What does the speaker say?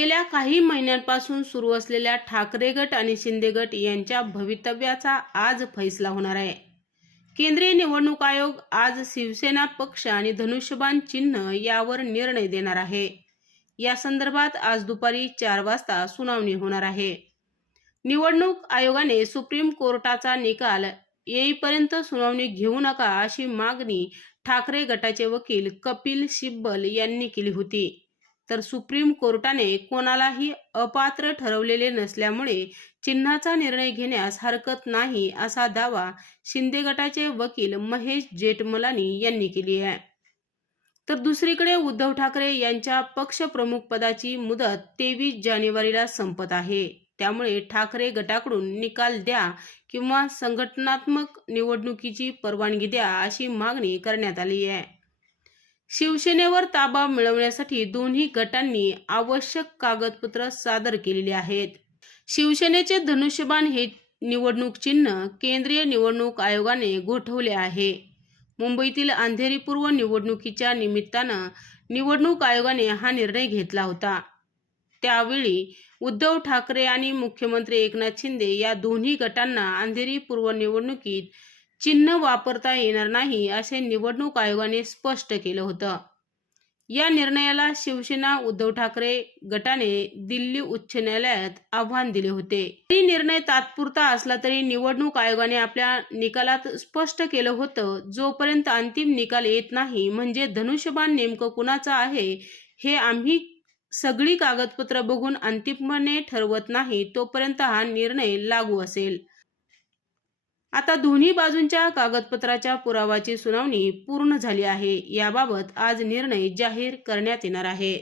गेल्या काही महिन्यांपासून सुरू असलेल्या ठाकरे गट आणि शिंदे गट यांच्या भवितव्याचा आज फैसला होणार आहे. केंद्रीय निवडणूक आयोग आज शिवसेना पक्ष आणि धनुष्यबाण चिन्ह यावर निर्णय देणार आहे. या संदर्भात आज दुपारी चार वाजता सुनावणी होणार आहे. निवडणूक आयोगाने सुप्रीम कोर्टाचा निकाल येईपर्यंत सुनावणी घेऊ नका अशी मागणी ठाकरे गटाचे वकील कपिल सिब्बल यांनी केली होती. तर सुप्रीम कोर्टाने कोणालाही अपात्र ठरवलेले नसल्यामुळे चिन्हाचा निर्णय घेण्यास हरकत नाही असा दावा शिंदे गटाचे वकील महेश जेठमलानी यांनी केली आहे. तर दुसरीकडे उद्धव ठाकरे यांच्या पक्षप्रमुख पदाची मुदत तेवीस जानेवारीला संपत आहे. त्यामुळे ठाकरे गटाकडून निकाल द्या किंवा संघटनात्मक निवडणुकीची परवानगी द्या अशी मागणी करण्यात आली आहे. शिवसेनेवर ताबा मिळवण्यासाठी दोन्ही गटांनी आवश्यक कागदपत्र सादर केलेली आहेत. शिवसेनेचे धनुष्यबाण हे निवडणूक चिन्ह केंद्रीय निवडणूक आयोगाने गोठवले आहे. मुंबईतील अंधेरी पूर्व निवडणुकीच्या निमित्तानं निवडणूक आयोगाने हा निर्णय घेतला होता. त्यावेळी उद्धव ठाकरे आणि मुख्यमंत्री एकनाथ शिंदे या दोन्ही गटांना अंधेरी पूर्व निवडणुकीत चिन्ह वापरता येणार नाही असे निवडणूक आयोगाने स्पष्ट केलं होतं. या निर्णयाला शिवसेना उद्धव ठाकरे गटाने दिल्ली उच्च न्यायालयात आव्हान दिले होते. तरी निर्णय तात्पुरता असला तरी निवडणूक आयोगाने आपल्या निकालात स्पष्ट केलं होतं जोपर्यंत अंतिम निकाल येत नाही म्हणजे धनुष्यबाण नेमकं कुणाचं आहे हे आम्ही सगळी कागदपत्र बघून अंतिमपणे ठरवत नाही तोपर्यंत हा निर्णय लागू असेल. आता दोन्ही बाजूंच्या कागदपत्राच्या पुरावाची सुनावणी पूर्ण झाली आहे. याबाबत आज निर्णय जाहीर करण्यात येणार आहे.